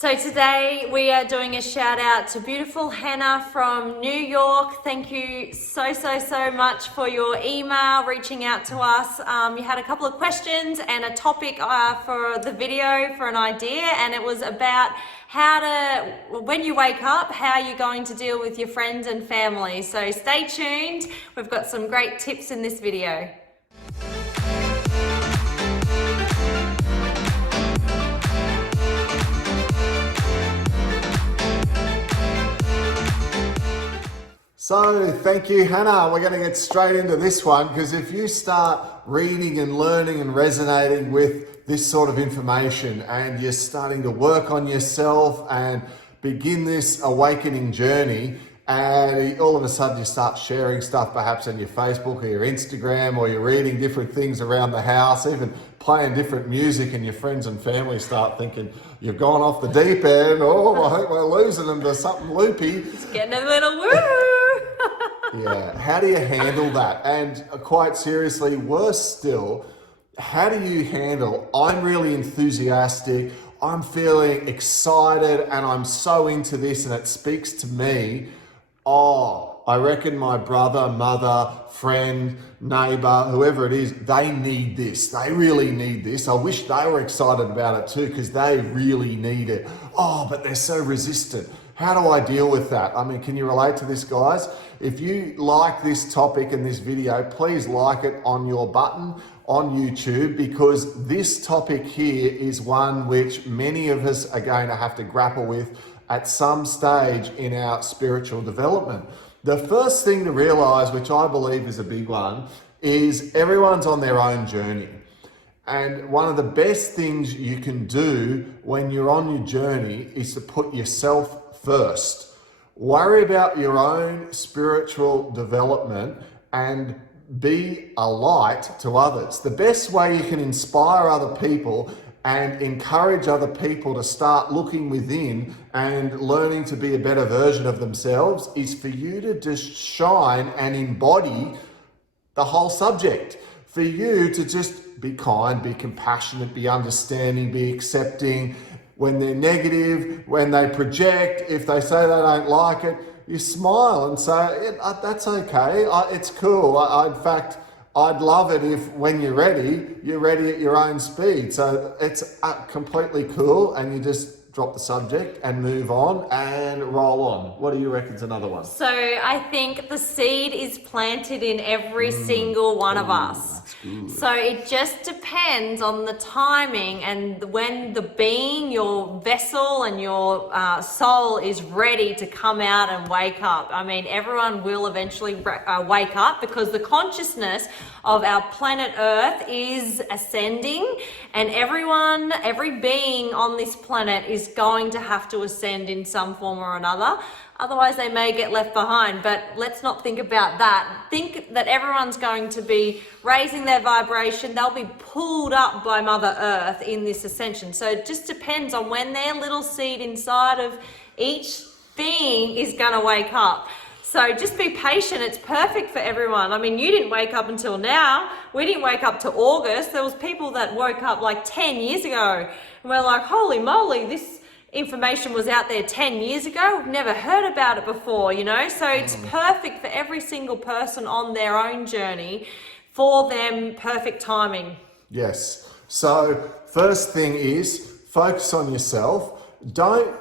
So today we are doing a shout out to beautiful Hannah from New York. Thank you so much for your email, reaching out to us. You had a couple of questions and a topic for the video, for an idea, and it was about how to, when you wake up, how you're going to deal with your friends and family. So stay tuned. We've got some great tips in this video. So thank you, Hannah. We're going to get straight into this one, because if you start reading and learning and resonating with this sort of information and you're starting to work on yourself and begin this awakening journey, and all of a sudden you start sharing stuff perhaps on your Facebook or your Instagram, or you're reading different things around the house, even playing different music, and your friends and family start thinking you've gone off the deep end. Oh, I hope we're losing them to something loopy. It's getting a little woo. Yeah, how do you handle that? And quite seriously, worse still, how do you handle, I'm really enthusiastic, I'm feeling excited, and I'm so into this and it speaks to me. Oh, I reckon my brother, mother, friend, neighbor, whoever it is, they need this. They really need this. I wish they were excited about it too, because they really need it. Oh, but they're so resistant. How do I deal with that? I mean, can you relate to this, guys? If you like this topic and this video, please like it on your button on YouTube, because this topic here is one which many of us are going to have to grapple with at some stage in our spiritual development. The first thing to realize, which I believe is a big one, is everyone's on their own journey. And one of the best things you can do when you're on your journey is to put yourself first. Worry about your own spiritual development and be a light to others. The best way you can inspire other people and encourage other people to start looking within and learning to be a better version of themselves is for you to just shine and embody the whole subject. For you to just be kind, be compassionate, be understanding, be accepting. When they're negative, when they project, if they say they don't like it, you smile and say, that's okay, it's cool. In fact, I'd love it if when you're ready at your own speed. So it's completely cool, and you just drop the subject and move on and roll on. What do you reckon's another one? So I think the seed is planted in every single one of us. So it just depends on the timing and when the being, your vessel and your soul is ready to come out and wake up. I mean, everyone will eventually wake up, because the consciousness of our planet Earth is ascending, and every being on this planet is going to have to ascend in some form or another. Otherwise they may get left behind, but let's not think about that. Think that everyone's going to be raising their vibration. They'll be pulled up by Mother Earth in this ascension. So it just depends on when their little seed inside of each being is gonna wake up. So just be patient. It's perfect for everyone. I mean, you didn't wake up until now. We didn't wake up to August. There was people that woke up like 10 years ago. And we're like, holy moly, this information was out there 10 years ago. We've never heard about it before, you know? So it's perfect for every single person on their own journey, for them, perfect timing. Yes. So first thing is focus on yourself. Don't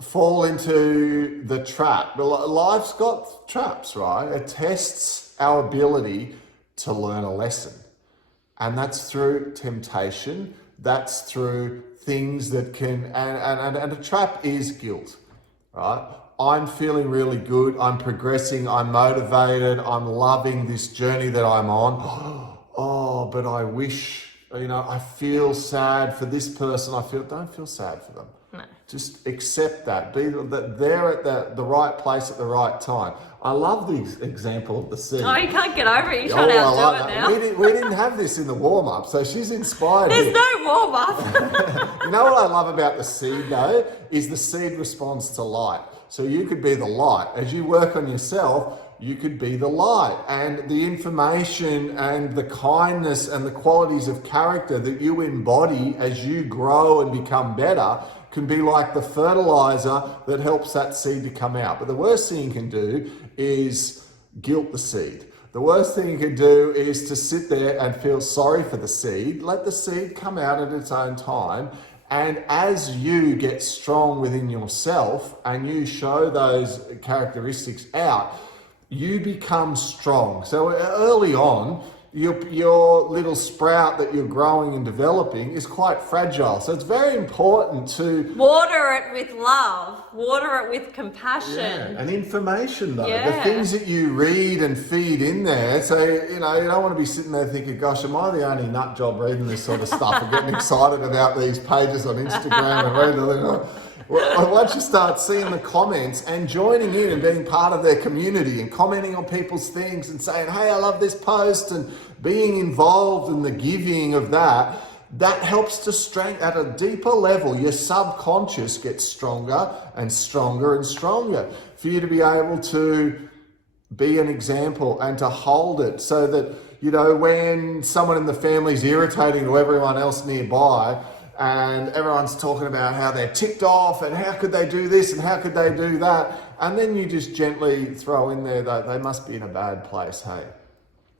fall into the trap. Life's got traps, right? It tests our ability to learn a lesson. And that's through temptation. That's through things that can, and a trap is guilt, right? I'm feeling really good. I'm progressing. I'm motivated. I'm loving this journey that I'm on. Oh, but I wish, I feel sad for this person. Don't feel sad for them. No. Just accept that. Be that they're at the right place at the right time. I love the example of the seed. Oh, you can't get over it. You're trying to outdo it now. We didn't have this in the warm-up, so she's inspired. There's no warm-up. You know what I love about the seed, though, is the seed responds to light. So you could be the light. As you work on yourself, you could be the light, and the information and the kindness and the qualities of character that you embody as you grow and become better can be like the fertilizer that helps that seed to come out. But the worst thing you can do is guilt the seed. The worst thing you can do is to sit there and feel sorry for the seed. Let the seed come out at its own time. And as you get strong within yourself and you show those characteristics out, you become strong. So early on, your little sprout that you're growing and developing is quite fragile. So it's very important to water it with love, water it with compassion. Yeah, and information though. Yeah. The things that you read and feed in there. So, you don't want to be sitting there thinking, gosh, am I the only nut job reading this sort of stuff and getting excited about these pages on Instagram and reading. Well, once you start seeing the comments and joining in and being part of their community and commenting on people's things and saying, hey, I love this post, and being involved in the giving of that helps to strengthen at a deeper level. Your subconscious gets stronger and stronger and stronger for you to be able to be an example and to hold it so that, when someone in the family is irritating to everyone else nearby, and everyone's talking about how they're ticked off and how could they do this and how could they do that. And then you just gently throw in there that they must be in a bad place, hey.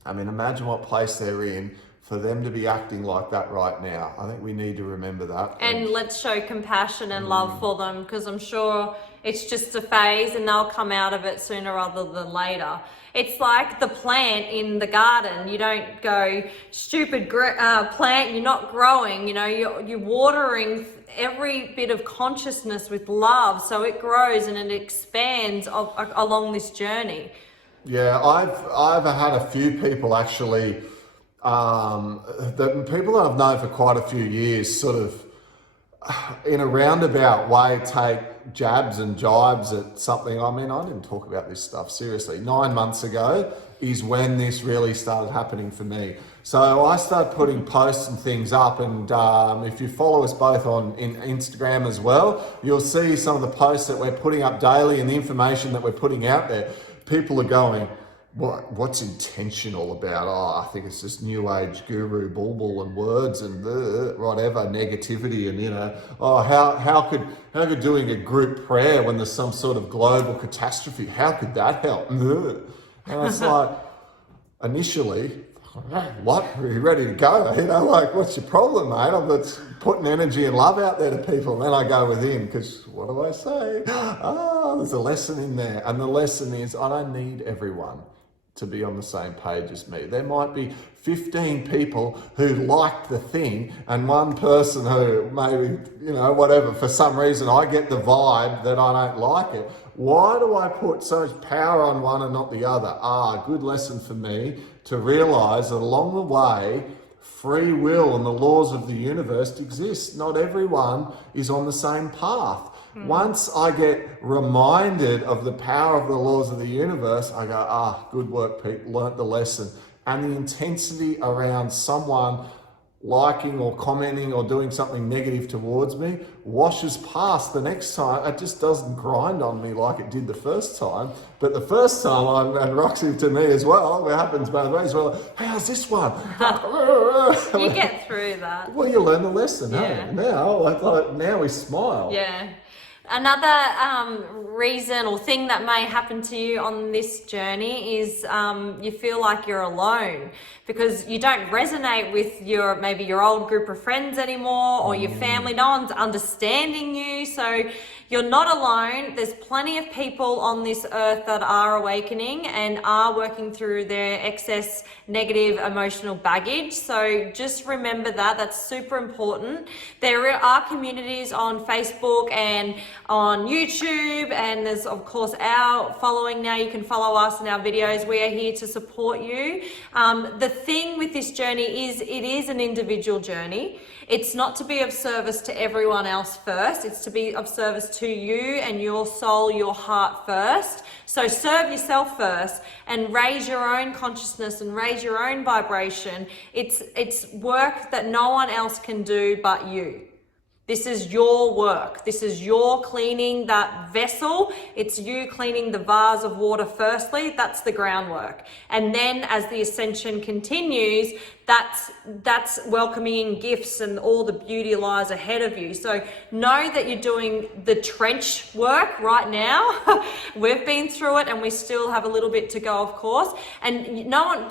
I mean, imagine what place they're in for them to be acting like that right now. I think we need to remember that. And let's show compassion and love for them, because I'm sure it's just a phase and they'll come out of it sooner rather than later. It's like the plant in the garden. You don't go, stupid plant, you're not growing. You're watering every bit of consciousness with love so it grows and it expands along this journey. Yeah, I've had a few people actually, people that I've known for quite a few years sort of in a roundabout way take jabs and jibes at something. I mean, I didn't talk about this stuff seriously. 9 months ago is when this really started happening for me. So I started putting posts and things up, and if you follow us both on Instagram as well, you'll see some of the posts that we're putting up daily and the information that we're putting out there. People are going, what's intentional about, I think it's just new age guru bulbul and words and whatever, negativity, and how could doing a group prayer when there's some sort of global catastrophe, how could that help? And it's like, initially, what? Are you ready to go? What's your problem, mate? I'm just putting energy and love out there to people. And then I go within, because what do I say? There's a lesson in there. And the lesson is, I don't need everyone to be on the same page as me. There might be 15 people who liked the thing and one person who maybe, whatever, for some reason I get the vibe that I don't like it. Why do I put so much power on one and not the other? Good lesson for me to realize that along the way, free will and the laws of the universe exist. Not everyone is on the same path. Once I get reminded of the power of the laws of the universe, I go, good work, Pete, learnt the lesson. And the intensity around someone liking or commenting or doing something negative towards me washes past the next time. It just doesn't grind on me like it did the first time. But the first time, and Roxy to me as well, it happens both ways. Well, hey, how's this one? You get through that. Well, you learn the lesson, Yeah. hey? Now we smile. Yeah. Another reason or thing that may happen to you on this journey is you feel like you're alone because you don't resonate with maybe your old group of friends anymore, or your family. No one's understanding you, so you're not alone. There's plenty of people on this earth that are awakening and are working through their excess negative emotional baggage. So just remember that. That's super important. There are communities on Facebook and on YouTube, and there's of course our following now. You can follow us in our videos. We are here to support you. The thing with this journey is it is an individual journey. It's not to be of service to everyone else first. It's to be of service to you and your soul, your heart first. So serve yourself first and raise your own consciousness and raise your own vibration. It's work that no one else can do but you. This is your work. This is your cleaning that vessel. It's you cleaning the vase of water firstly. That's the groundwork. And then as the ascension continues, that's welcoming in gifts and all the beauty lies ahead of you. So know that you're doing the trench work right now. We've been through it and we still have a little bit to go, of course. And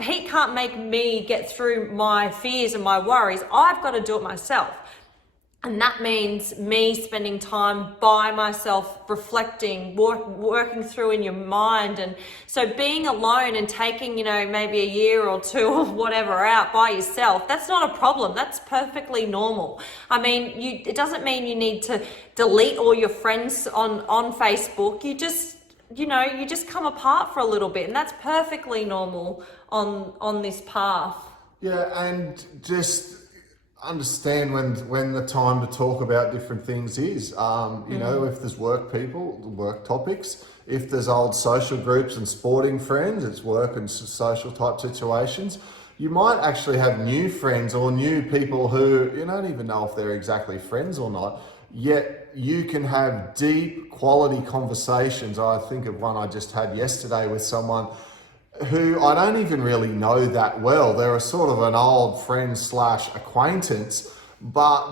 Pete can't make me get through my fears and my worries. I've got to do it myself. And that means me spending time by myself, reflecting, working through in your mind. And so being alone and taking, maybe a year or two or whatever out by yourself, that's not a problem. That's perfectly normal. I mean, it doesn't mean you need to delete all your friends on Facebook. You just come apart for a little bit, and that's perfectly normal on this path. Yeah, and just understand when the time to talk about different things is. If there's work topics, if there's old social groups and sporting friends, it's work and social type situations. You might actually have new friends or new people who you don't even know if they're exactly friends or not, yet you can have deep quality conversations. I think of one I just had yesterday with someone who I don't even really know that well. They're a sort of an old friend / acquaintance, but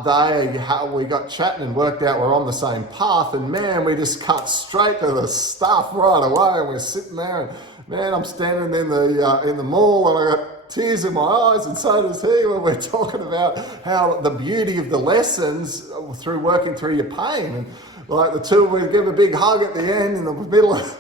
we got chatting and worked out we're on the same path, and man, we just cut straight to the stuff right away, and we're sitting there, and man, I'm standing in the mall, and I got tears in my eyes, and so does he, when we're talking about how the beauty of the lessons through working through your pain, and like the two, we give a big hug at the end in the middle of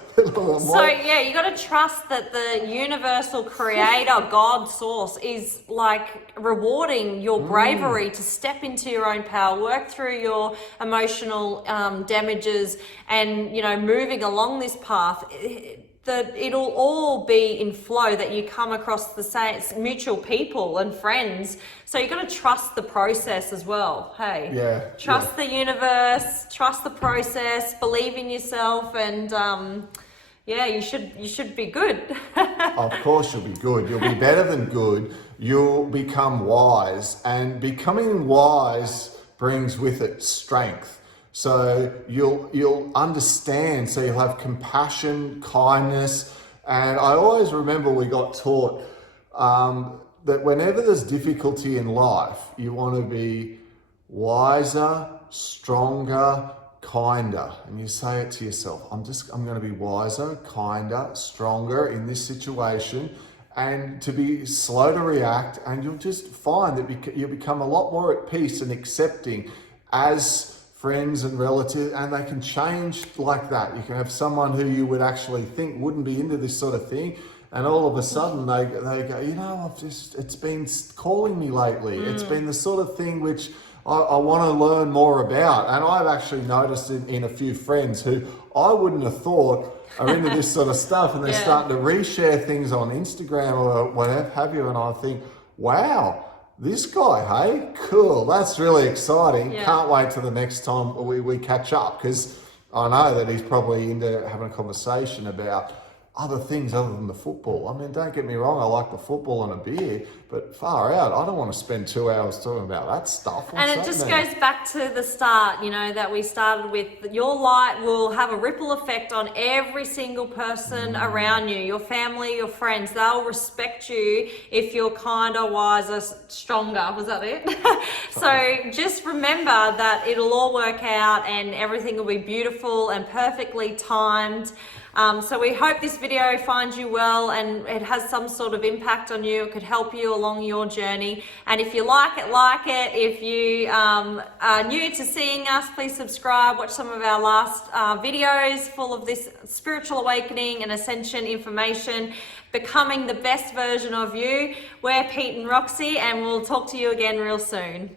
So yeah, you got to trust that the universal creator, God source, is like rewarding your bravery to step into your own power, work through your emotional damages, and moving along this path. That it'll all be in flow, that you come across the same mutual people and friends. So you got to trust the process as well. Hey, trust the universe, trust the process, believe in yourself, and you should be good. Of course you'll be good. You'll be better than good. You'll become wise, and becoming wise brings with it strength. So you'll understand, so you'll have compassion, kindness. And I always remember we got taught that whenever there's difficulty in life, you want to be wiser, stronger, kinder. And you say it to yourself, I'm going to be wiser, kinder, stronger in this situation, and to be slow to react. And you'll just find that you'll become a lot more at peace and accepting as friends and relatives, and they can change like that. You can have someone who you would actually think wouldn't be into this sort of thing, and all of a sudden they go, it's been calling me lately. It's been the sort of thing which I want to learn more about. And I've actually noticed in a few friends who I wouldn't have thought are into this sort of stuff, and they're starting to reshare things on Instagram or whatever have you, and I think, wow, this guy, hey, cool, that's really exciting. Can't wait till the next time we catch up, because I know that he's probably into having a conversation about other things other than the football. I mean, don't get me wrong, I like the football and a beer, but far out, I don't want to spend 2 hours talking about that stuff. And it just goes back to the start, that we started with. Your light will have a ripple effect on every single person around you, your family, your friends. They'll respect you if you're kinder, wiser, stronger. Was that it? So just remember that it'll all work out and everything will be beautiful and perfectly timed. So we hope this video finds you well and it has some sort of impact on you. It could help you along your journey. And if you like it, like it. If you are new to seeing us, please subscribe. Watch some of our last videos full of this spiritual awakening and ascension information, becoming the best version of you. We're Pete and Roxy, and we'll talk to you again real soon.